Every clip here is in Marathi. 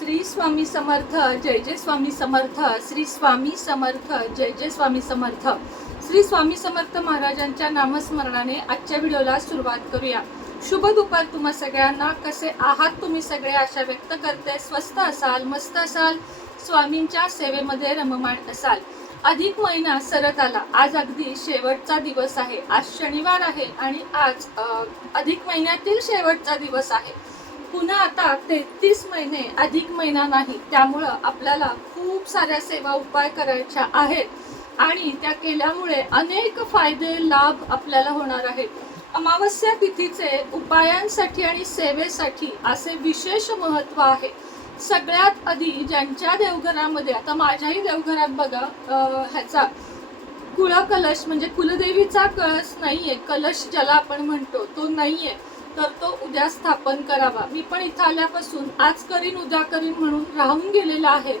श्री स्वामी समर्थ, जय जय स्वामी समर्थ. श्री स्वामी समर्थ, जय जय स्वामी समर्थ. श्री स्वामी समर्थ महाराजांच्या नामस्मरणाने आजच्या व्हिडिओला सुरुवात करूया. शुभ दुपार तुम्हा सगळ्यांना. कसे आहात तुम्ही सगळे आशा व्यक्त करते. स्वस्त असाल, मस्त असाल, स्वामींच्या सेवेमध्ये रममाण असाल. अधिक महिना सरत आला. आज अगदी शेवटचा दिवस आहे. आज शनिवार आहे आणि आज अधिक महिन्यातील शेवटचा दिवस आहे. पुन्हा आता 33 महिने अधिक महिना नाही. त्यामुळं आपल्याला खूप साऱ्या सेवा उपाय करायच्या आहेत आणि त्या केल्यामुळे अनेक फायदे लाभ आपल्याला होणार आहेत. अमावस्या तिथीचे उपायांसाठी आणि सेवेसाठी असे विशेष महत्त्व आहे. सगळ्यात आधी ज्यांच्या देवघरामध्ये, आता माझ्याही देवघरात बघा, ह्याचा कुळकलश म्हणजे कुलदेवीचा कळस नाहीये, कलश ज्याला आपण म्हणतो तो नाहीये, तर तो उद्या स्थापन करावा. मी पण इथं आल्यापासून आज करीन उद्या करीन म्हणून राहून गेलेला आहे.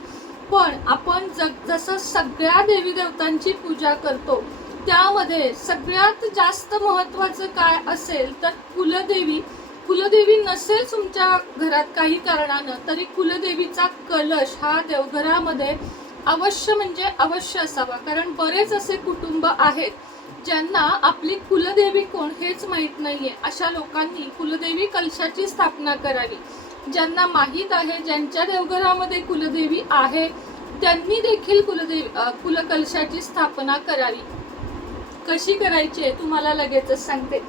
पण आपण जसं सगळ्या देवी देवतांची पूजा करतो त्यामध्ये सगळ्यात जास्त महत्त्वाचं काय असेल तर कुलदेवी नसेल तुमच्या घरात काही कारणानं तरी कुलदेवीचा कलश हा देवघरामध्ये अवश्य म्हणजे अवश्य असावा. कारण बरेच असे कुटुंब आहेत ज्यांना आपली कुलदेवी कोण हेच माहीत नाहीये. अशा लोकांनी कुलदेवी कलशाची स्थापना करावी. ज्यांना माहीत आहे, ज्यांच्या देवघरामध्ये कुलदेवी आहे, त्यांनी देखील कुलकलशाची स्थापना करावी. कशी करायची आहे तुम्हाला लगेचच सांगते.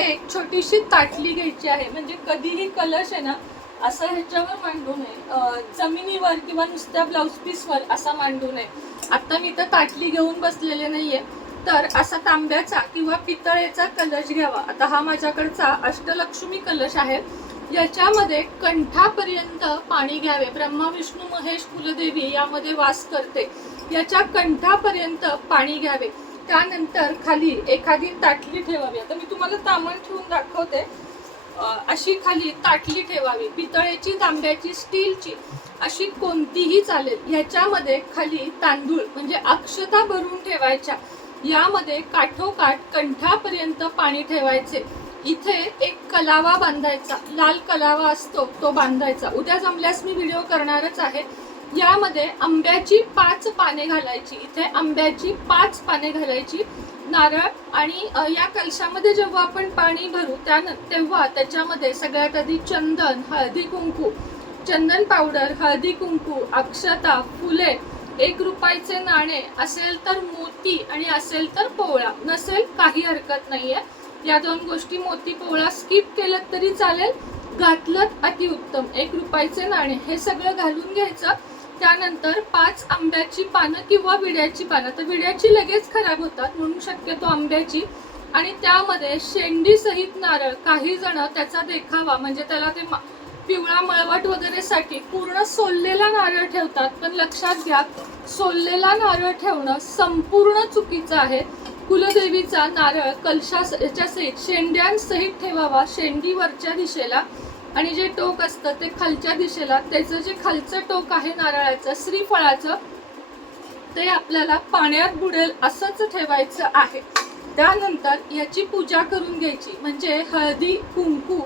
एक छोटीशी ताटली घ्यायची आहे. म्हणजे कधीही कलश आहे ना असं ह्याच्यावर मांडू नये, जमिनीवर किंवा नुसत्या ब्लाउज पीसवर असा मांडू नये. आता मी तर ताटली घेऊन बसलेले नाहीये, तर असा तांब्याचा किंवा पितळेचा कलश घ्यावा. आता हा माझ्याकडचा अष्टलक्ष्मी कलश आहे. याच्यामध्ये कंठापर्यंत पाणी घ्यावे. ब्रह्मा विष्णू महेश कुलदेवी यामध्ये वास करते. याच्या कंठापर्यंत पाणी घ्यावे. त्यानंतर खाली एखादी ताटली ठेवावी. आता मी तुम्हाला तांबण ठेवून दाखवते. अशी खाली ताटली ठेवावी. पितळेची, तांब्याची, स्टीलची अशी कोणतीही चालेल. ह्याच्यामध्ये खाली तांदूळ म्हणजे अक्षता भरून ठेवायच्या. यामध्ये काठोकाठ कंठापर्यंत पाणी ठेवायचे. इथे एक कलावा बांधायचा, लाल कलावा असतो तो बांधायचा. उद्या जमल्यास मी व्हिडिओ करणारच आहे. यामध्ये आंब्याची 5 पाने घालायची. इथे आंब्याची 5 पाने घालायची. नारळ आणि या कलशामध्ये जेव्हा आपण पाणी भरू तेव्हा त्याच्यामध्ये सगळ्यात आधी चंदन, हळदी कुंकू, चंदन पावडर, हळदी कुंकू, अक्षता, फुले, 1 रुपयाचे नाणे असेल तर मोती आणि असेल तर पोवळा. नसेल काही हरकत नाहीये. या 2 गोष्टी मोती पोवळा स्किप केलं तरी चालेल, घातलं अतिउत्तम. 1 रुपयाचे नाणे हे सगळं घालून घ्यायचं. त्यानंतर 5 आंब्याची पानं किंवा विड्याची पानं, तर विड्याची लगेच खराब होतात म्हणून शक्यतो आंब्याची. आणि त्यामध्ये शेंडी सहित नारळ. काही जण त्याचा देखावा म्हणजे त्याला ते पिवळा मळवट वगैरे साठी पूर्ण सोललेला नारळ ठेवतात. पण लक्षात घ्या, सोललेला नारळ ठेवणं संपूर्ण चुकीचं आहे. कुलदेवीचा नारळ कलशाच्या सहित शेंड्यांसहित ठेवावा. शेंडी वरच्या दिशेला आणि जे टोक असतं ते खालच्या दिशेला. त्याचं जे खालचं टोक आहे नारळाचं, श्रीफळाचं, ते आपल्याला पाण्यात बुडेल असंच ठेवायचं आहे. त्यानंतर याची पूजा करून घ्यायची. म्हणजे हळदी कुंकू,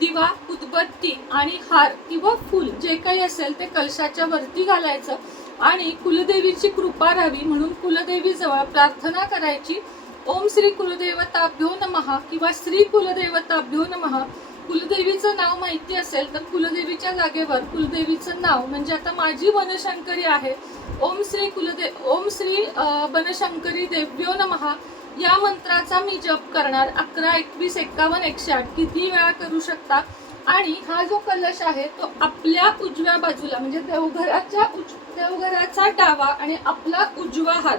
दिवा, उदबत्ती आणि हार किंवा फूल जे काही असेल ते कलशाच्या वरती घालायचं आणि कुलदेवीची कृपा राहावी म्हणून कुलदेवी जवळ प्रार्थना करायची. ओम श्री कुलदेवताभ्यो नमः किंवा श्री कुलदेवताभ्यो नमः. कुलदेवीचं नाव माहिती असेल तर कुलदेवीच्या जागेवर कुलदेवीचं नाव, म्हणजे आता माझी बनशंकरी आहे, ओम श्री बनशंकरी देव्यो नमः या मंत्राचा मी जप करणार. 11, 21, 51, 108 किती वेळा करू शकता. आणि हा जो कलश आहे तो आपल्या उजव्या बाजूला म्हणजे देवघराचा डावा आणि आपला उजवा हात.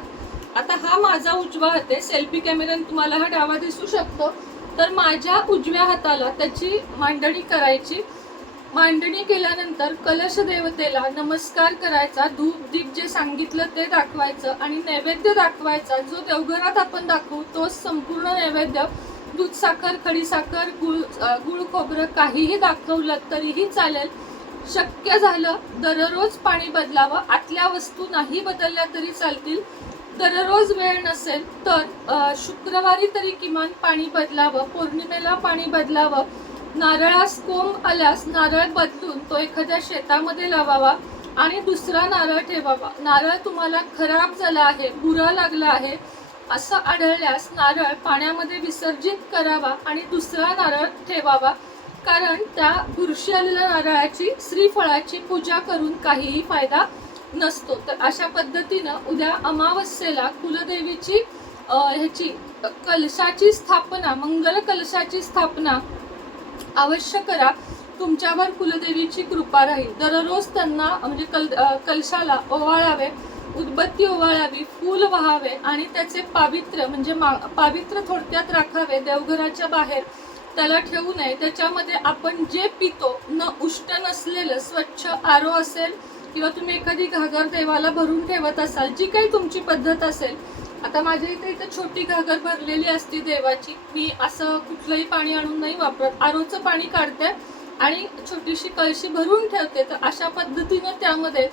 आता हा माझा उजवा हात आहे. सेल्फी कॅमेऱ्याने तुम्हाला हा डावा दिसू शकतो. तर माझ्या उजव्या हाताला त्याची मांडणी करायची. मांडणी केल्यानंतर कलश देवतेला नमस्कार करायचा. धूप दीप जे सांगितलं ते दाखवायचं आणि नैवेद्य दाखवायचा. जो देवघरात आपण दाखवू तो संपूर्ण नैवेद्य. दूध साखर, खडी साखर, गुळ खोबरं काहीही दाखवलं तरीही चालेल. शक्य झालं दररोज पाणी बदलावं. आतल्या वस्तू नाही बदलल्या तरी चालतील. दररोज वेळ नसेल तर शुक्रवारी तरी किमान पाणी बदलावं. पौर्णिमेला पाणी बदलावं. नारळास कोंब आल्यास नारळ बदलून तो एखाद्या शेतामध्ये लावावा आणि दुसरा नारळ ठेवावा. नारळ तुम्हाला खराब झाला आहे, बुरा लागला आहे असं आढळल्यास नारळ पाण्यामध्ये विसर्जित करावा आणि दुसरा नारळ ठेवावा. कारण त्या बुरशी आलेल्या नारळाची श्रीफळाची पूजा करून काहीही फायदा नसतो. तर अशा पद्धतीनं उद्या अमावस्येला कुलदेवीची ह्याची कलशाची स्थापना, मंगल कलशाची स्थापना अवश्य करा. तुमच्यावर कुलदेवीची कृपा राहील. दररोज त्यांना म्हणजे कलशाला ओवाळावे, उदबत्ती ओवाळावी, फूल वाहावे आणि त्याचे पावित्र्य म्हणजे पावित्र्य थोडक्यात राखावे. देवघराच्या बाहेर त्याला ठेवू नये. त्याच्यामध्ये आपण जे पितो न उष्ट नसलेलं स्वच्छ आरो असेल किंवा तुम्ही एखादी घागर देवाला भरून ठेवत असाल, जी काही तुमची पद्धत असेल. आता माझ्या इथे छोटी घागर भरलेली असते देवाची. मी असं कुठलंही पाणी आणून नाही वापरत, आरोचं पाणी काढते आणि छोटीशी कळशी भरून ठेवते. तर अशा पद्धतीनं त्यामध्ये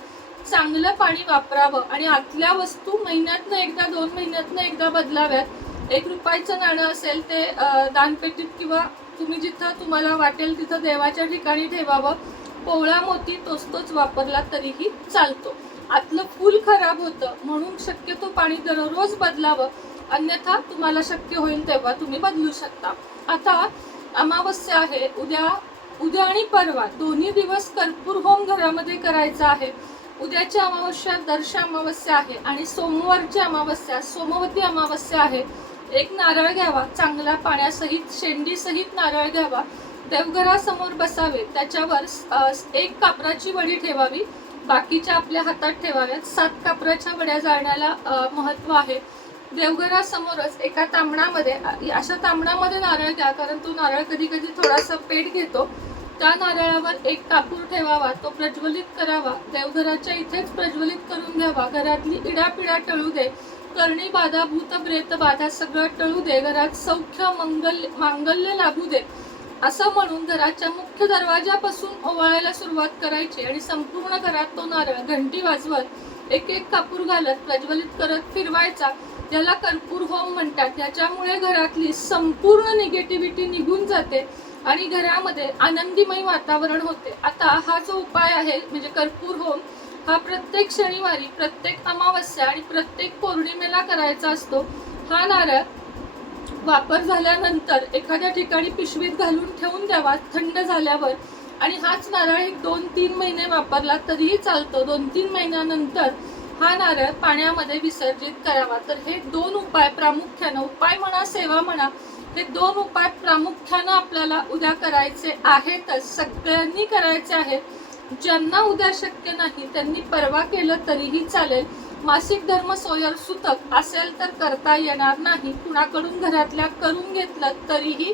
चांगलं पाणी वापरावं आणि आतल्या वस्तू महिन्यातनं एकदा 2 महिन्यातनं एकदा बदलाव्यात. 1 रुपयाचं नाणं असेल ते दानपेटीत किंवा तुम्ही जिथं तुम्हाला वाटेल तिथं देवाच्या ठिकाणी ठेवावं. पोवळा मोती तोच वापरला तरीही चालतो. आतलं फूल खराब होतं म्हणून शक्यतो पाणी दररोज बदलावं, अन्यथा तुम्हाला शक्य होईल तेव्हा तुम्ही बदलू शकता. आता अमावस्या आहे, उद्या आणि परवा दोन्ही दिवस कर्पूर होम घरामध्ये करायचा आहे. उद्याची अमावस्या दर्श अमावस्या आहे आणि सोमवारची अमावस्या सोमवती अमावस्या आहे. एक नारळ घ्यावा, चांगला पाण्यासहित शेंडीसहित नारळ घ्यावा, देवघरासमोर बसावे, त्याच्यावर 1 कापराची वडी ठेवावी, बाकीच्या आपल्या हातात ठेवाव्यात. 7 कापराच्या वड्या जाळण्याला महत्व आहे. देवघरासमोरच एका तांबणामध्ये, अशा तांबणामध्ये नारळ घ्या, कारण तो नारळ कधी कधी थोडासा पेट घेतो. त्या नारळावर 1 कापूर ठेवावा, तो प्रज्वलित करावा, देवघराच्या इथेच प्रज्वलित करून घ्यावा. घरातली इडापिडा टळू दे, करणी बाधा भूत प्रेत बाधा सगळं टळू दे, घरात सौख्य मांगल्य लाभू दे असं म्हणून घराच्या मुख्य दरवाजापासून ओवाळायला सुरुवात करायची आणि संपूर्ण घरात तो नारळ घंटी वाजवत 1 कापूर घालत प्रज्वलित करत फिरवायचा. ज्याला कर्पूर होम म्हणतात. याच्यामुळे घरातली संपूर्ण निगेटिव्हिटी निघून जाते आणि घरामध्ये आनंदीमय वातावरण होते. आता हा जो उपाय आहे म्हणजे कर्पूर होम, हा प्रत्येक शनिवारी, प्रत्येक अमावस्या आणि प्रत्येक पौर्णिमेला करायचा असतो. हा नारळ वापर झाल्यानंतर एखाद्या ठिकाणी पिशवीत घालून ठेवून द्यावा थंड झाल्यावर आणि हाच नारळ 2-3 महिने वापरला तरीही चालतो. 2-3 महिन्यानंतर हा नारळ पाण्यामध्ये विसर्जित करावा. तर हे 2 उपाय प्रामुख्यानं, उपाय म्हणा सेवा म्हणा, हे 2 उपाय प्रामुख्यानं आपल्याला उद्या करायचे आहेतच. सगळ्यांनी करायचे आहेत. ज्यांना उद्या शक्य नाही त्यांनी परवा केलं तरीही चालेल. मासिक धर्म सोयर सुतक असेल तर करता येणार नाही, कुणाकडून घरातल्या करून घेतलं तरीही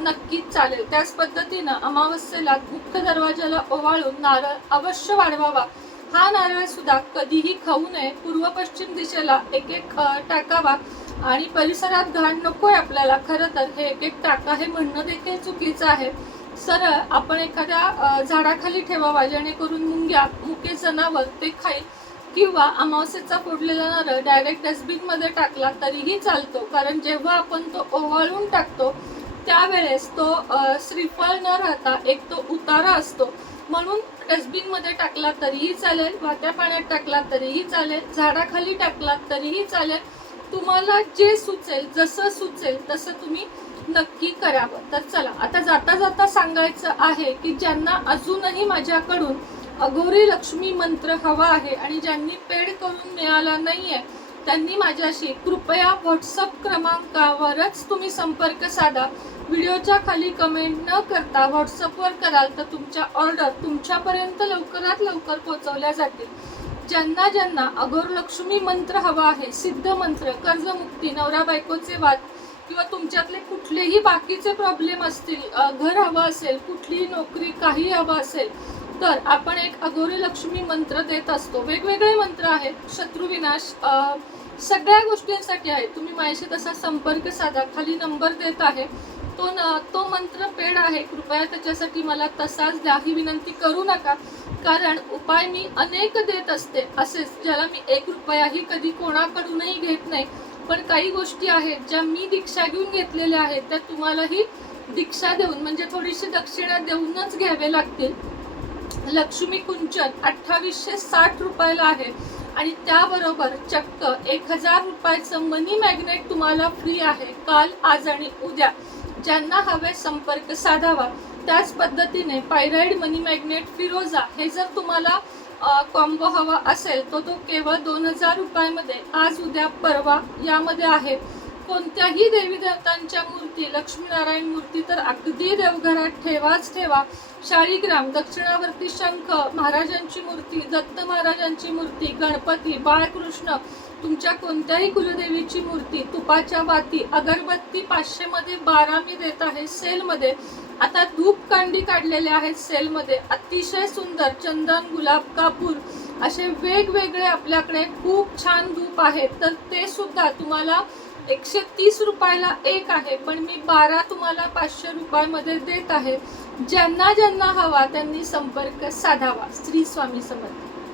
नक्कीच चालेल. त्याच पद्धतीनं अमावस्येला मुख्य दरवाजाला ओवाळून नारळ अवश्य वाढवावा. हा नारळ सुद्धा कधीही खाऊ नये. पूर्व पश्चिम दिशेला 1 टाकावा आणि परिसरात घाण नकोय आपल्याला. खरं तर हे 1 टाका हे म्हणणं देखील चुकीचं आहे. सरळ आपण एखाद्या झाडाखाली ठेवावा, जेणेकरून मुके जनावर ते खाईल. किंवा अमावस्येचा फोडलेला नारळ डायरेक्ट डस्टबिन मध्ये टाकला तरीही चालतो. कारण जेव्हा आपण तो ओवाळून टाकतो त्यावेळेस तो श्रीफळ न राहता एक तो उतारा असतो. म्हणून डस्टबिन मध्ये टाकला तरीही चालेल, वाट्या पाण्यात टाकला तरीही चालेल, झाडाखाली टाकला तरीही चालेल. तुम्हाला जे सुचेल, जसं सुचेल तसं तुम्ही नक्की करावं. तर चला, आता जाता जाता सांगायचं आहे की ज्यांना अजूनही माझ्याकडून अघोरी लक्ष्मी मंत्र हवा आहे आणि ज्यांनी पेड करून मिळाला नाहीये त्यांनी माझ्याशी कृपया व्हॉट्सअप क्रमांकावरच तुम्ही संपर्क साधा. व्हिडिओच्या खाली कमेंट न करता व्हॉट्सअपवर कराल तर तुमच्या ऑर्डर तुमच्यापर्यंत लवकरात लवकर पोहोचवल्या जातील. ज्यांना ज्यांना अघोर लक्ष्मी मंत्र हवा आहे, सिद्ध मंत्र, कर्जमुक्ती, नवरा बायकोचे वाद किंवा तुमच्यातले कुठलेही बाकीचे प्रॉब्लेम असतील, घर हवं असेल, कुठलीही नोकरी, काही हवं असेल तर आपण एक अघोरी लक्ष्मी मंत्र देत असतो. वेगवेगळे मंत्र आहेत, शत्रुविनाश, सगळ्या गोष्टींसाठी आहे. तुम्ही माझ्याशी तसा संपर्क साधा, खाली नंबर देत आहे. तो मंत्र पेड आहे, कृपया त्याच्यासाठी मला तसाच द्या ही विनंती करू नका. कारण उपाय मी अनेक देत असते असेच, ज्याला मी 1 रुपयाही कधी कोणाकडूनही घेत नाही. पण काही गोष्टी आहेत ज्या मी दीक्षा घेऊन घेतलेल्या आहेत त्या तुम्हालाही दीक्षा देऊन म्हणजे थोडीशी दक्षिणा देऊनच घ्यावे लागतील. लक्ष्मी कुंचन 2860 रुपयाला आहे आणि त्याबरोबर चक्क 1000 रुपयाचं मनी मॅग्नेट तुम्हाला फ्री आहे काल, आज आणि उद्या. ज्यांना हवे संपर्क साधावा. त्याच पद्धतीने पायराइड मनी मॅग्नेट फिरोजा हे जर तुम्हाला कॉम्बो हवा असेल तो केवळ 2000 रुपयामध्ये आज, उद्या, परवा यामध्ये आहे. कोणत्याही देवी देवतांच्या मूर्ती, लक्ष्मीनारायण मूर्ती तर अगदी देवघरात ठेवाच ठेवा. शाळीग्राम, दक्षिणावर्ती शंख, महाराजांची मूर्ती, दत्त महाराजांची मूर्ती, गणपती, बाळकृष्ण, तुमच्या कोणत्याही कुलदेवीची मूर्ती, तुपाच्या बाती, अगरबत्ती 500 मध्ये 12 मी देत आहे सेलमध्ये. आता धूप कांडी काढलेले आहेत सेलमध्ये, अतिशय सुंदर चंदन, गुलाब, कापूर असे वेगवेगळे आपल्याकडे खूप छान धूप आहेत. तर ते सुद्धा तुम्हाला 130 रुपयाला एक आहे, पण मी 12 तुम्हाला 500 रुपयामध्ये देत आहे. ज्यांना ज्यांना हवा त्यांनी संपर्क साधावा. श्री स्वामी समर्थ.